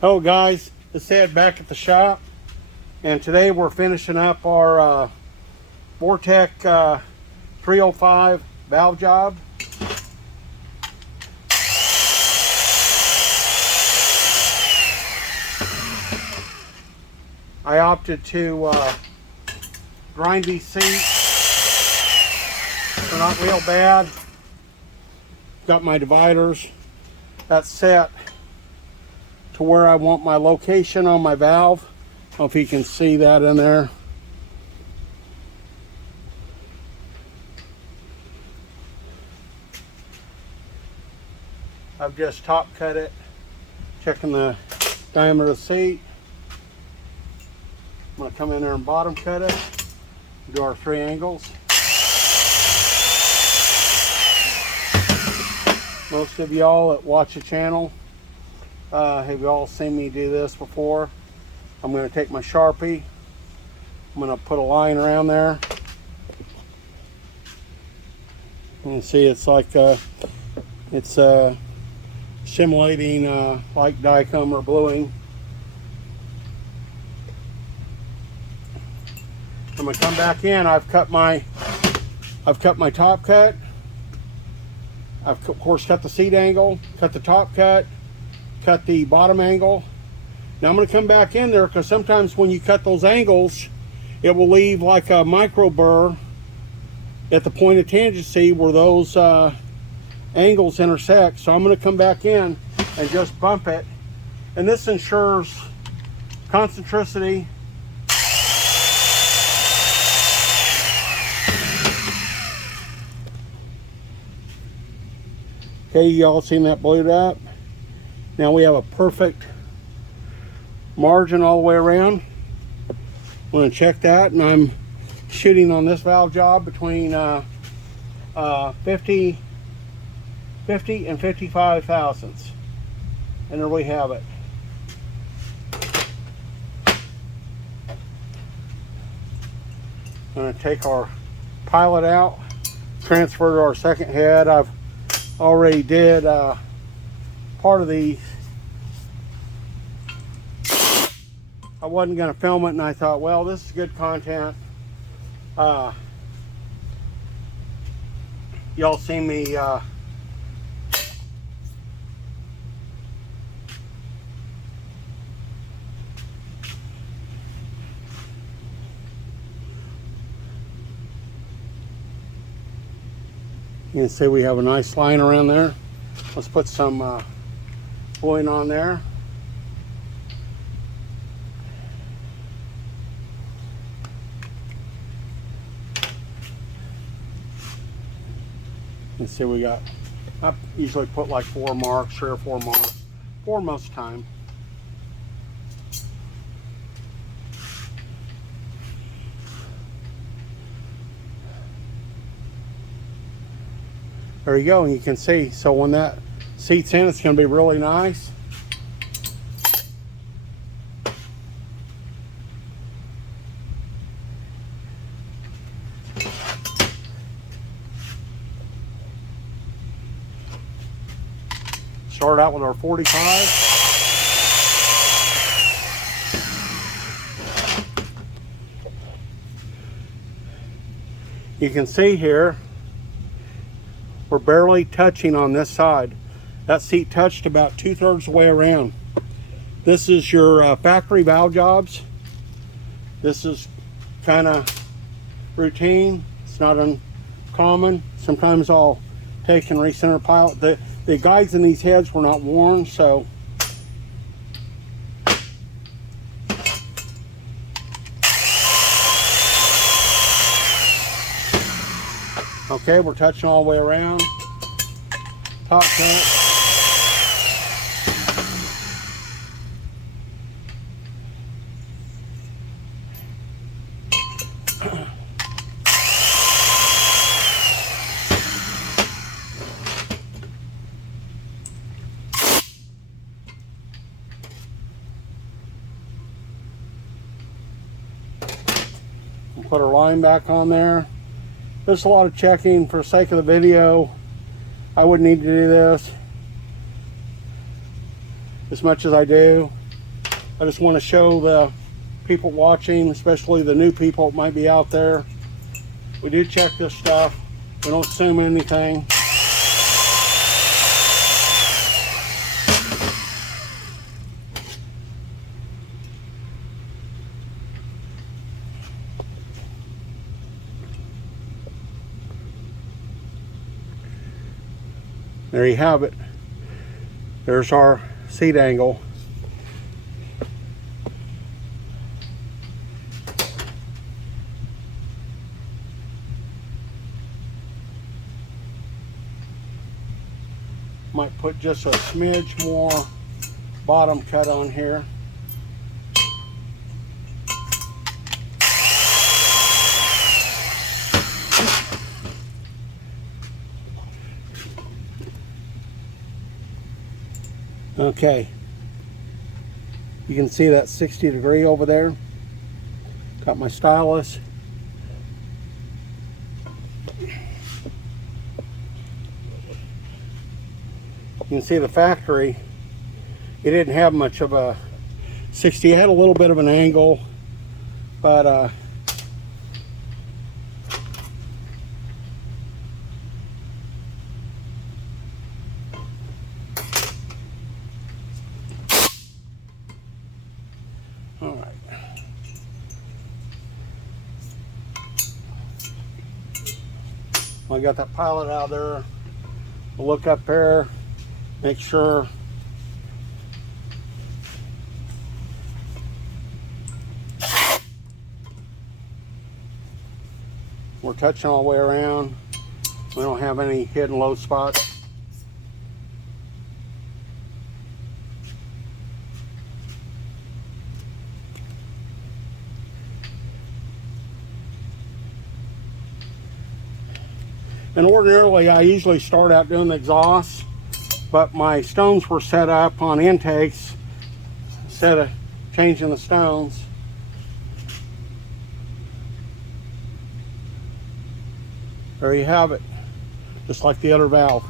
Hello guys, it's Ed back at the shop, and today we're finishing up our Vortec 305 valve job. I opted to grind these seats. They're not real bad. Got my dividers. That's set to where I want my location on my valve. I don't know if you can see that in there. I've just top cut it, checking the diameter of the seat. I'm going to come in there and bottom cut it, do our 3 angles. Most of y'all that watch the channel have you all seen me do this before. I'm going to take my Sharpie, I'm going to put a line around there. You can see it's like it's simulating like dicom or bluing. I'm going to come back in. I've cut my top cut. I've of course cut the seat angle, cut the top cut, cut the bottom angle. Now I'm going to come back in there because sometimes when you cut those angles, it will leave like a micro burr at the point of tangency where those angles intersect. So I'm going to come back in and just bump it, and this ensures concentricity. Okay, y'all seen that blued up? Now we have a perfect margin all the way around. I'm going to check that, and I'm shooting on this valve job between 50 and 55 thousandths. And there we have it. I'm going to take our pilot out, transfer to our second head. I've already did part of these. I wasn't going to film it, and I thought, well, this is good content. Y'all seen me you can see we have a nice line around there. Let's put some bluing on there. You can see we got, I usually put like 4 marks, 3 or 4 marks, 4 most of the time. There you go, and you can see, so when that seat's in, it's going to be really nice. Start out with our 45. You can see here, we're barely touching on this side. That seat touched about 2/3 of the way around. This is your factory valve jobs. This is kind of routine. It's not uncommon. Sometimes I'll take and recenter pilot. The guides in these heads were not worn, so okay, we're touching all the way around. Top cut. We'll put our line back on there. There's a lot of checking for the sake of the video. I wouldn't need to do this as much as I do. I just want to show the people watching, especially the new people that might be out there. We do check this stuff. We don't assume anything. There you have it. There's our seat angle. Might put just a smidge more bottom cut on here. Okay, you can see that 60 degree over there. Got my stylus. You can see the factory, it didn't have much of a 60. It had a little bit of an angle, but all right. I got that pilot out there. We'll look up there, make sure we're touching all the way around. We don't have any hidden low spots. And ordinarily, I usually start out doing the exhaust, but my stones were set up on intakes instead of changing the stones. There you have it, just like the other valve.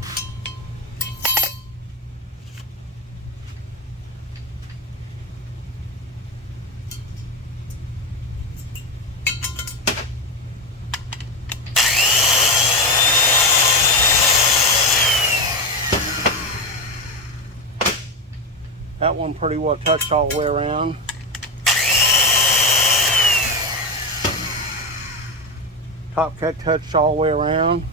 That one pretty well touched all the way around. Top cut touched all the way around.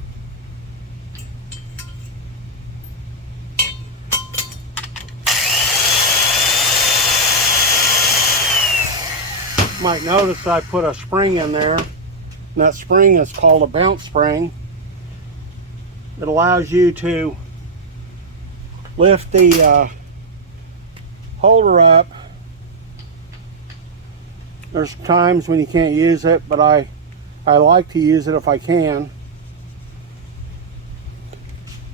You might notice I put a spring in there, and that spring is called a bounce spring. It allows you to lift the holder up. There's times when you can't use it, but I like to use it if I can.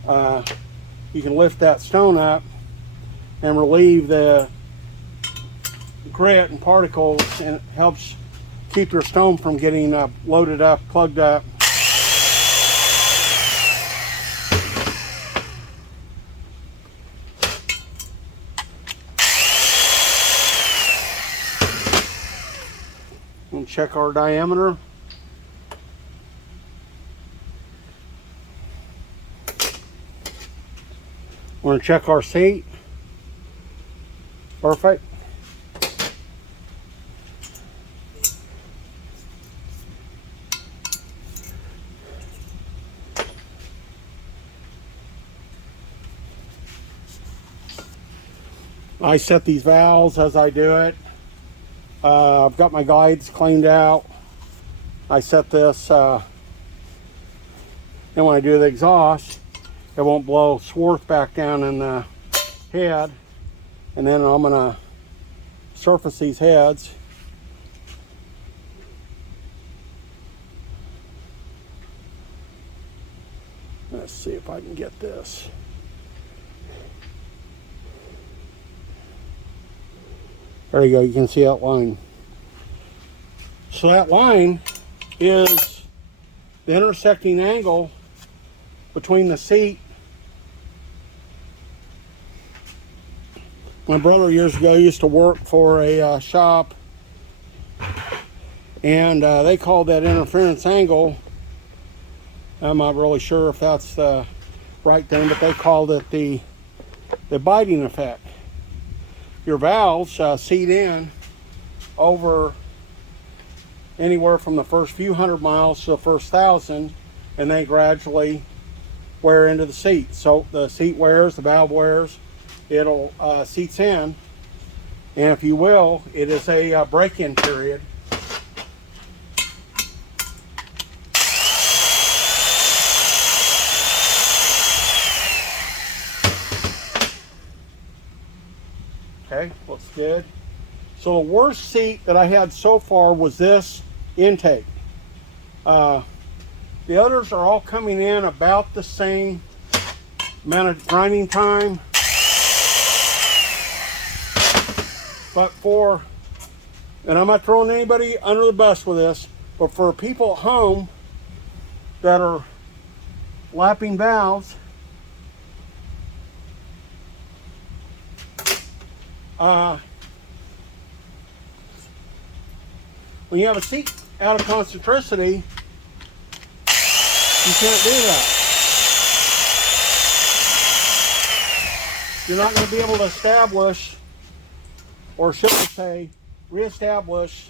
You can lift that stone up and relieve the grit and particles, and it helps keep your stone from getting loaded up, plugged up. And check our diameter. We're going to check our seat. Perfect. I set these valves as I do it. I've got my guides cleaned out. I set this, and when I do the exhaust, it won't blow swarth back down in the head. And then I'm gonna surface these heads. Let's see if I can get this. There you go, you can see that line. So that line is the intersecting angle between the seat My brother years ago used to work for a shop, and they called that interference angle. I'm not really sure if that's the right thing, but they called it the biting effect. Your valves seat in over anywhere from the first few hundred miles to the first 1,000, and they gradually wear into the seat. So the seat wears, the valve wears, it'll seats in, and if you will, it is a break-in period. Okay, looks good. So the worst seat that I had so far was this intake. The others are all coming in about the same amount of grinding time. But and I'm not throwing anybody under the bus with this, but for people at home that are lapping valves, when you have a seat out of concentricity, you can't do that. You're not going to be able to establish, or should I say, reestablish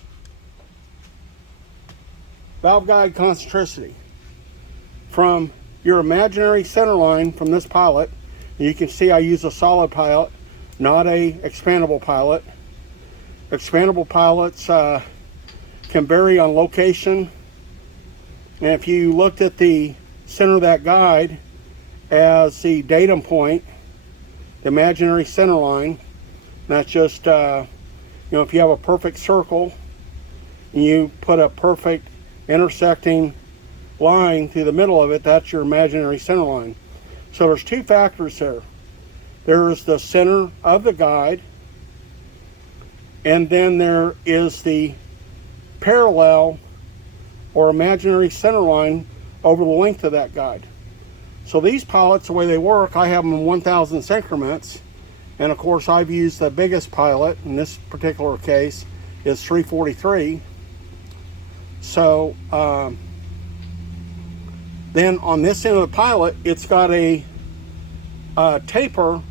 valve guide concentricity from your imaginary center line from this pilot. And you can see I use a solid pilot, not a expandable pilot. Expandable pilots can vary on location, and if you looked at the center of that guide as the datum point, the imaginary center line, that's just if you have a perfect circle and you put a perfect intersecting line through the middle of it, that's your imaginary center line. So there's two factors there. There's the center of the guide, and then there is the parallel or imaginary center line over the length of that guide. So these pilots, the way they work, I have them in 1,000 increments, and of course I've used the biggest pilot. In this particular case is 343. So then on this end of the pilot, it's got a taper,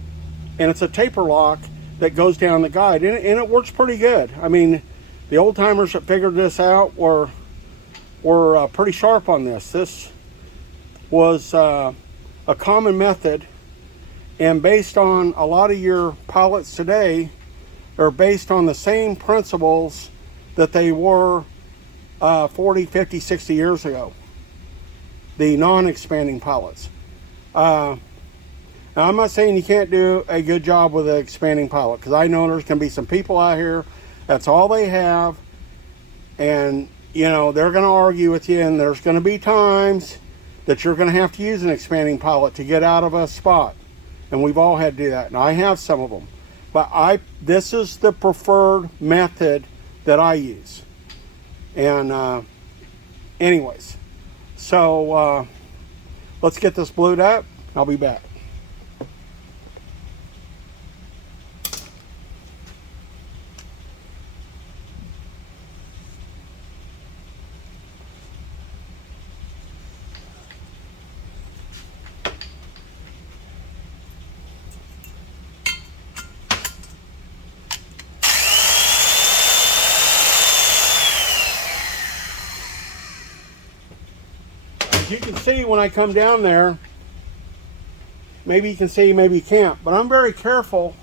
and it's a taper lock that goes down the guide, and it works pretty good. I mean, the old timers that figured this out were pretty sharp on this. This was a common method, and based on a lot of your pilots today, are based on the same principles that they were 40, 50, 60 years ago. The non-expanding pilots. Now, I'm not saying you can't do a good job with an expanding pilot, because I know there's going to be some people out here that's all they have, and they're going to argue with you, and there's going to be times that you're going to have to use an expanding pilot to get out of a spot, and we've all had to do that, and I have some of them, but this is the preferred method that I use. And anyways, so let's get this blued up. I'll be back. You can see when I come down there, maybe you can see, maybe you can't, but I'm very careful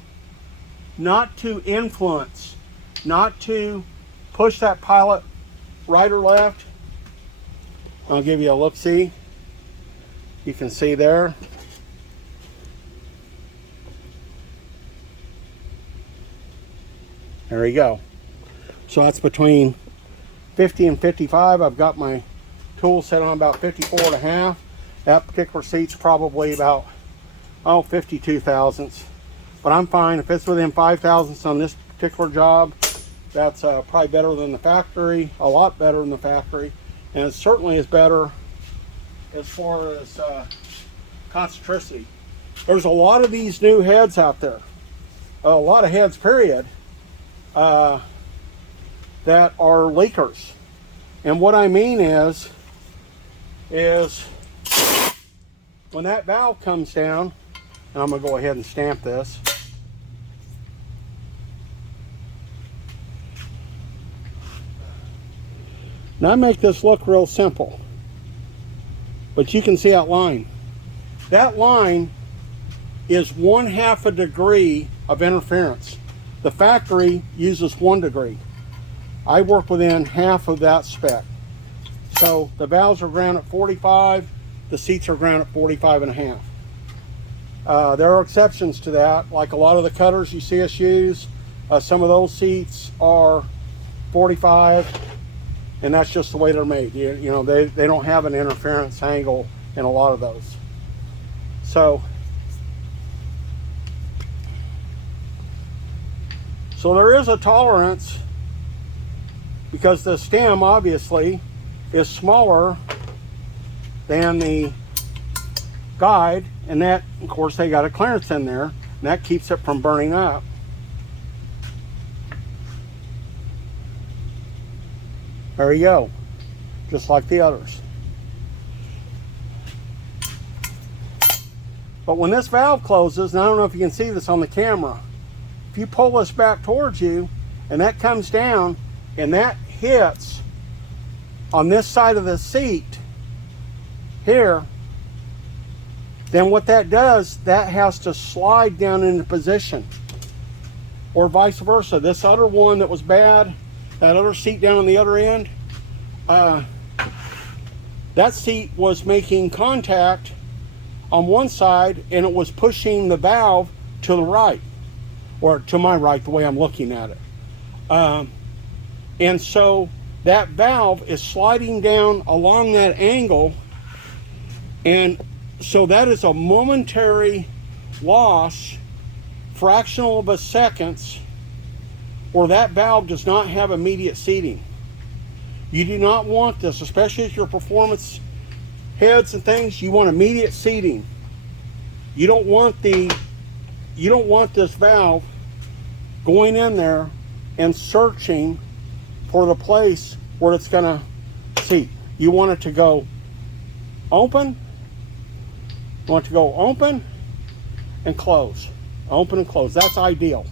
not to influence, not to push that pilot right or left. I'll give you a look-see. You can see there. There you go. So that's between 50 and 55. I've got my tool set on about 54 and a half. That particular seat's probably about 52 thousandths, but I'm fine if it's within 5 thousandths on this particular job. That's probably better than the factory, a lot better than the factory, and it certainly is better as far as concentricity. There's a lot of these new heads out there. a lot of heads, period, that are leakers. And what I mean is when that valve comes down, and I'm going to go ahead and stamp this. Now I make this look real simple, but you can see that line. That line is 1/2 a degree of interference. The factory uses 1 degree. I work within half of that spec. So the valves are ground at 45, the seats are ground at 45.5. There are exceptions to that, like a lot of the cutters you see us use. Some of those seats are 45, and that's just the way they're made. You know, they don't have an interference angle in a lot of those. So there is a tolerance, because the stem obviously is smaller than the guide, and that, of course, they got a clearance in there, and that keeps it from burning up. There you go, just like the others. But when this valve closes, and I don't know if you can see this on the camera, if you pull this back towards you and that comes down and that hits on this side of the seat here, then what that does, that has to slide down into position, or vice versa. This other one that was bad, that other seat down on the other end, that seat was making contact on one side and it was pushing the valve to the right, or to my right, the way I'm looking at it. And so that valve is sliding down along that angle, and so that is a momentary loss, fractional of a seconds, where that valve does not have immediate seating. You do not want this, especially if your performance heads and things. You want immediate seating. You don't want this valve going in there and searching for the place where it's going to seat. You want it to go open. You want it to go open and close. Open and close. That's ideal.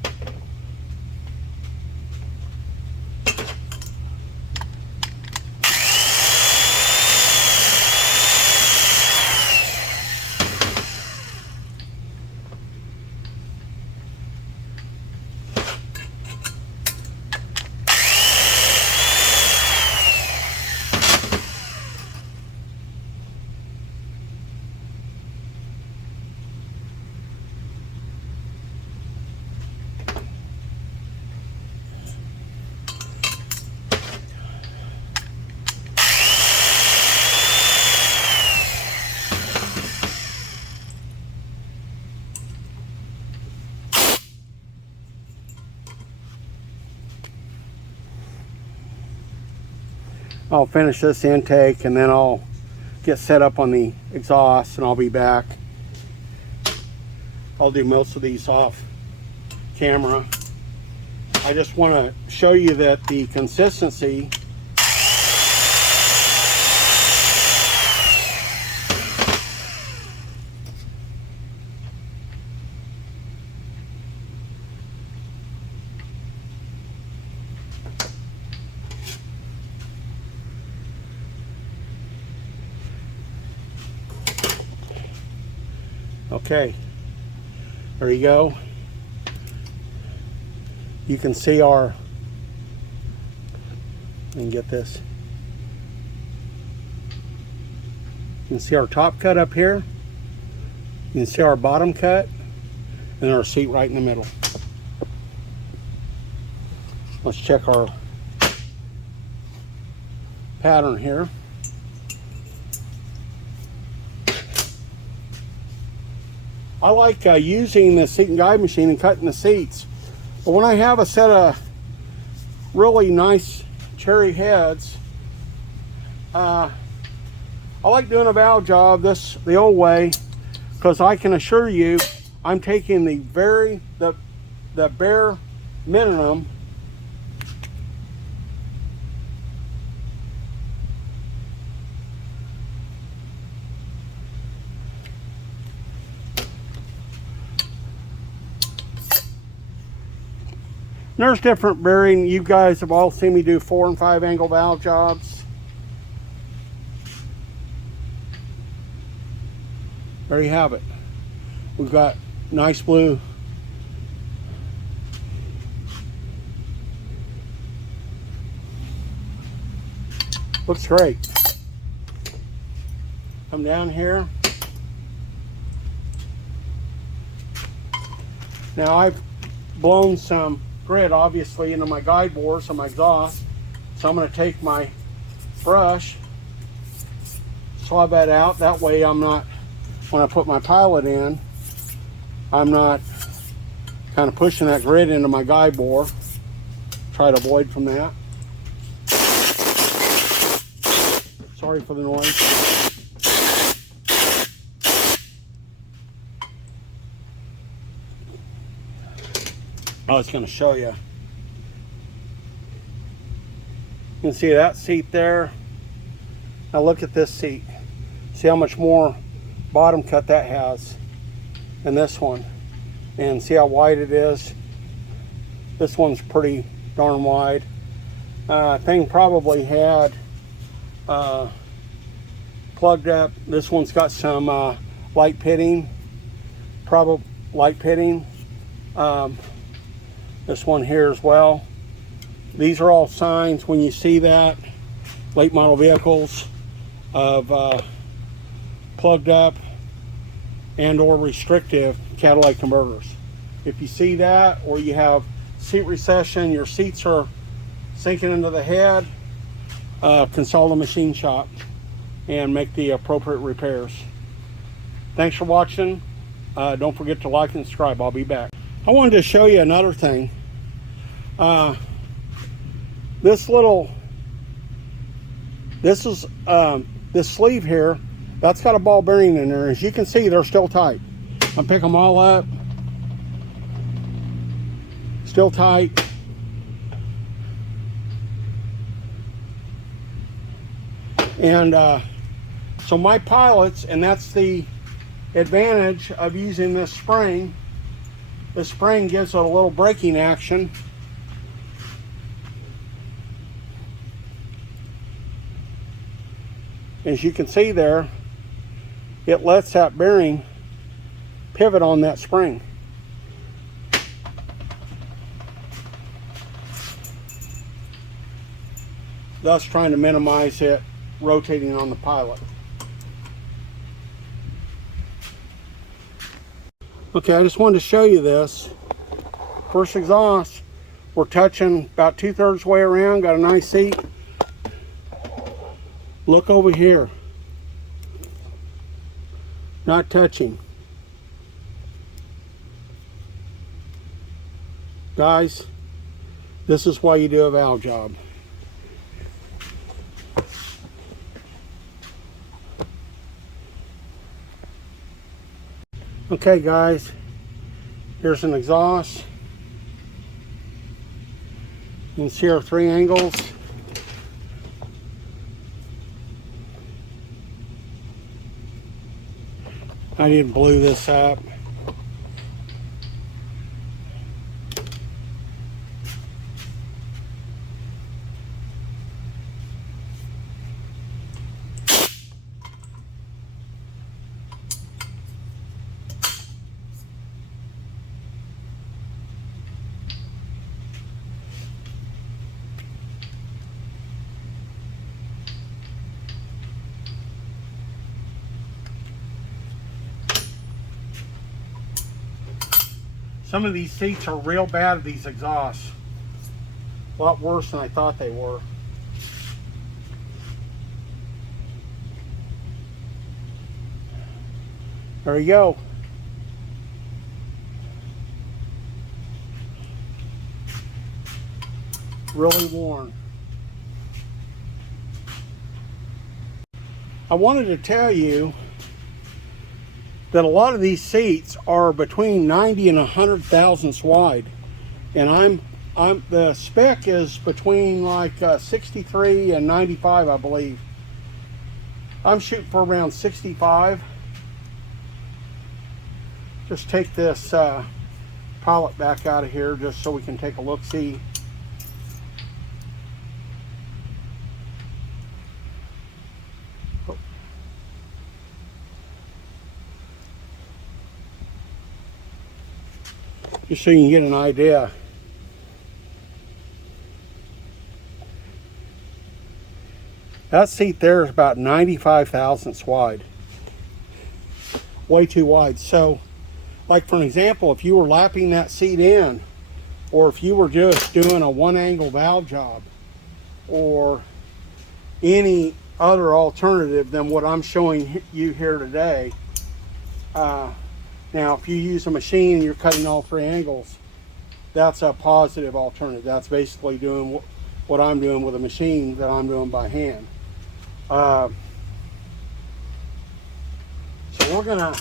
I'll finish this intake and then I'll get set up on the exhaust and I'll be back. I'll do most of these off camera. I just want to show you that the consistency okay, there you go. You can see our, and get this, you can see our top cut up here, you can see our bottom cut, and our seat right in the middle. Let's check our pattern here. I like using the seat and guide machine and cutting the seats, but when I have a set of really nice cherry heads, I like doing a valve job the old way, because I can assure you I'm taking the the bare minimum there's different bearing. You guys have all seen me do 4 and 5 angle valve jobs. There you have it. We've got nice blue. Looks great. Come down here. Now I've blown some grit obviously into my guide bores on my exhaust. So I'm going to take my brush, swab that out. That way I'm not, when I put my pilot in, I'm not kind of pushing that grit into my guide bore. Try to avoid from that. Sorry for the noise. I was going to show you. You can see that seat there. Now look at this seat. See how much more bottom cut that has than this one. And see how wide it is. This one's pretty darn wide. Thing probably had plugged up. This one's got some light pitting. Probably light pitting. This one here as well. These are all signs when you see that, late model vehicles, of plugged up and or restrictive catalytic converters. If you see that, or you have seat recession, your seats are sinking into the head, consult a machine shop and make the appropriate repairs. Thanks for watching. Don't forget to like and subscribe. I'll be back. I wanted to show you another thing. This sleeve here, that's got a ball bearing in there. As you can see, they're still tight. I'll pick them all up. Still tight. And so my pilots, and that's the advantage of using this spring. This spring gives it a little braking action. As you can see there, it lets that bearing pivot on that spring. Thus trying to minimize it rotating on the pilot. Okay, I just wanted to show you this. First exhaust, we're touching about 2/3 way around, got a nice seat. Look over here. Not touching. Guys, this is why you do a valve job. Okay guys, here's an exhaust. You can see our 3 angles. I didn't blue this up. Some of these seats are real bad, these exhausts. A lot worse than I thought they were. There you go. Really worn. I wanted to tell you that a lot of these seats are between 90 and 100 thousandths wide. And the spec is between like 63 and 95, I believe. I'm shooting for around 65. Just take this pilot back out of here just so we can take a look-see. Just so you can get an idea. That seat there is about 95 thousandths wide. Way too wide. So, like for an example, if you were lapping that seat in, or if you were just doing a one angle valve job, or any other alternative than what I'm showing you here today, now if you use a machine and you're cutting all three angles, that's a positive alternative. That's basically doing what I'm doing with a machine that I'm doing by hand. So we're gonna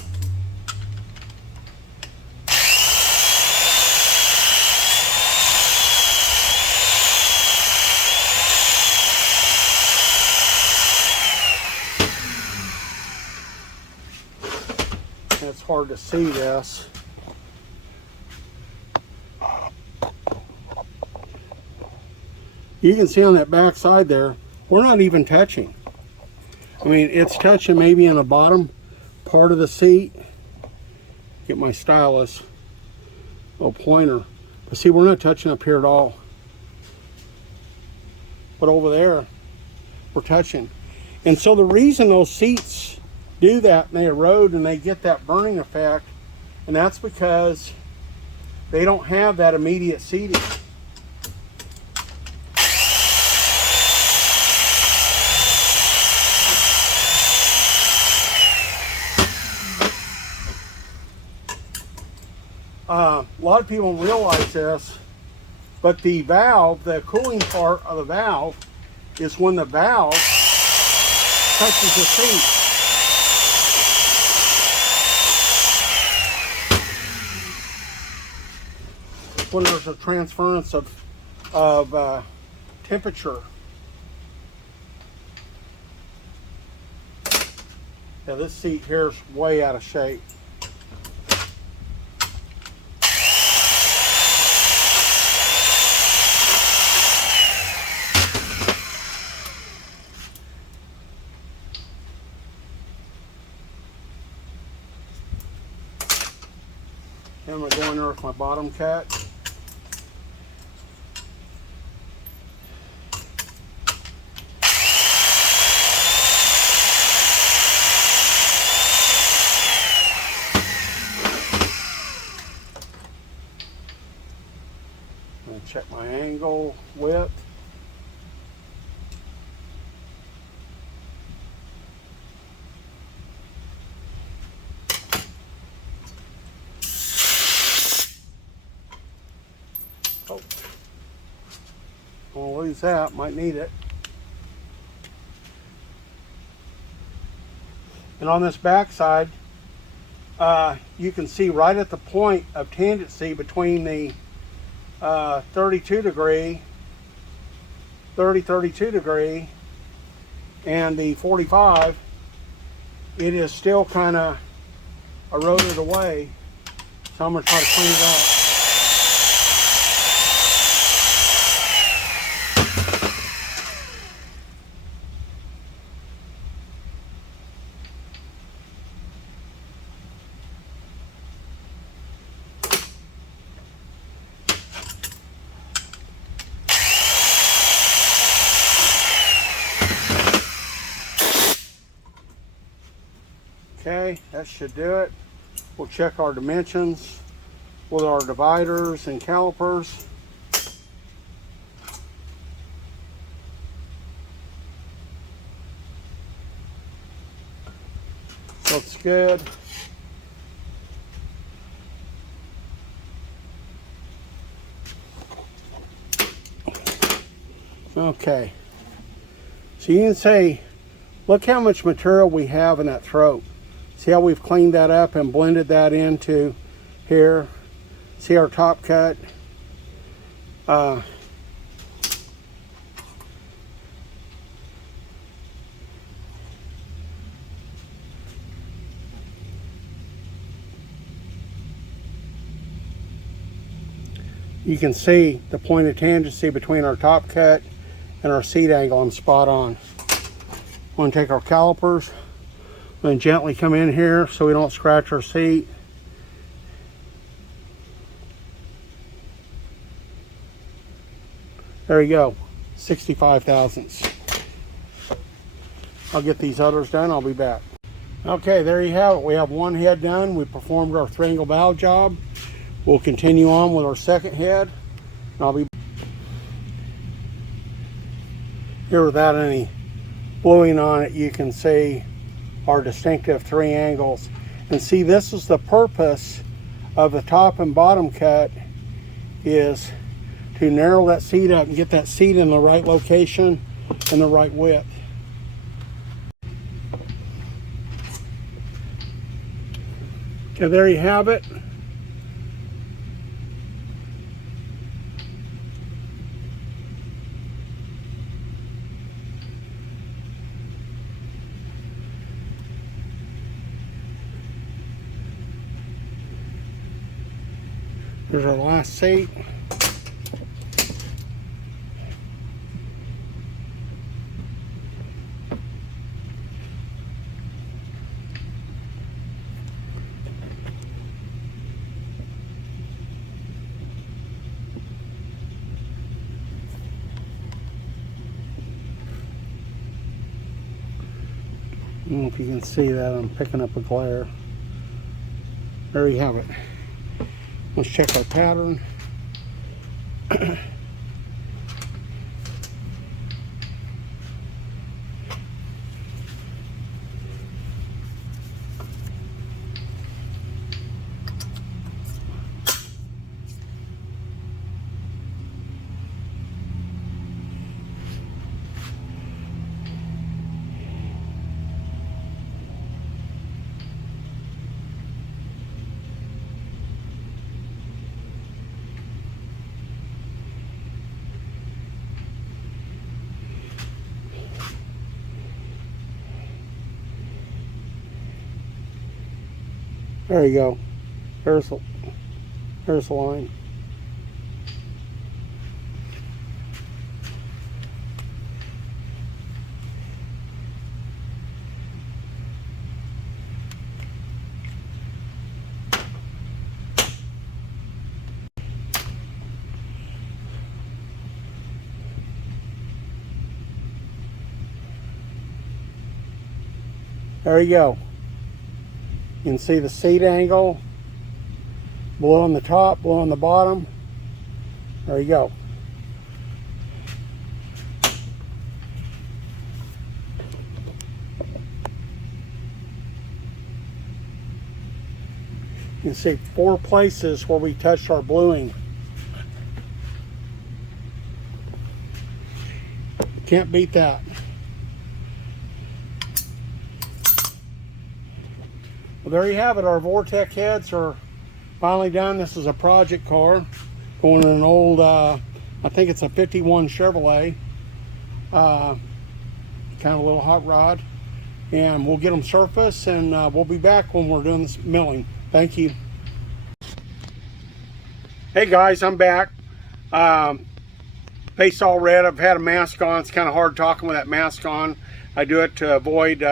it's hard to see this. You can see on that back side there, we're not even touching. I mean, it's touching maybe in the bottom part of the seat. Get my stylus, little pointer. But see, we're not touching up here at all. But over there, we're touching. And so the reason those seats do that and they erode and they get that burning effect, and that's because they don't have that immediate seating. A lot of people don't realize this, but the valve, the cooling part of the valve, is when the valve touches the seat. When there's a transference of temperature. Yeah, this seat here is way out of shape. I'm going to go in there with my bottom cut. I'm going to check my angle, width. Oh, I'll lose that, might need it. And on this back side, you can see right at the point of tangency between the 32 degree and the 45, it is still kind of eroded away. So I'm going to try to clean it up. Okay, that should do it. We'll check our dimensions with our dividers and calipers. Looks good. Okay, so you can say, look how much material we have in that throat. See how we've cleaned that up and blended that into here. See our top cut. Uh, you can see the point of tangency between our top cut and our seat angle. I'm spot on. I'm going to take our calipers and gently come in here so we don't scratch our seat. There you go, 65 thousandths. I'll get these others done, I'll be back. Okay, there you have it. We have one head done. We performed our 3-angle valve job. We'll continue on with our second head. I'll be here without any bluing on it. You can see our distinctive 3 angles. And see, this is the purpose of the top and bottom cut, is to narrow that seat up and get that seat in the right location and the right width. Okay, there you have it. There's our last seat. I don't know if you can see that, I'm picking up a glare. There you have it. Let's check our pattern. There you go. There's the line. There you go. You can see the seat angle, blue on the top, blue on the bottom. There you go. You can see 4 places where we touched our bluing. Can't beat that. Well, there you have it. Our Vortec heads are finally done. This is a project car going in an old, I think it's a 51 Chevrolet, kind of a little hot rod. And we'll get them surfaced, and we'll be back when we're doing this milling. Thank you. Hey guys, I'm back. Face all red. I've had a mask on. It's kind of hard talking with that mask on. I do it to avoid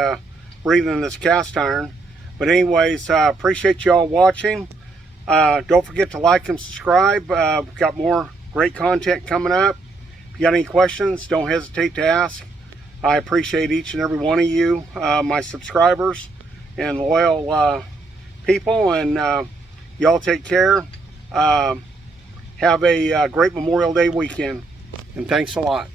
breathing this cast iron. But anyways, appreciate you all watching. Don't forget to like and subscribe. We've got more great content coming up. If you got any questions, don't hesitate to ask. I appreciate each and every one of you, my subscribers and loyal people. And y'all take care. Have a great Memorial Day weekend. And thanks a lot.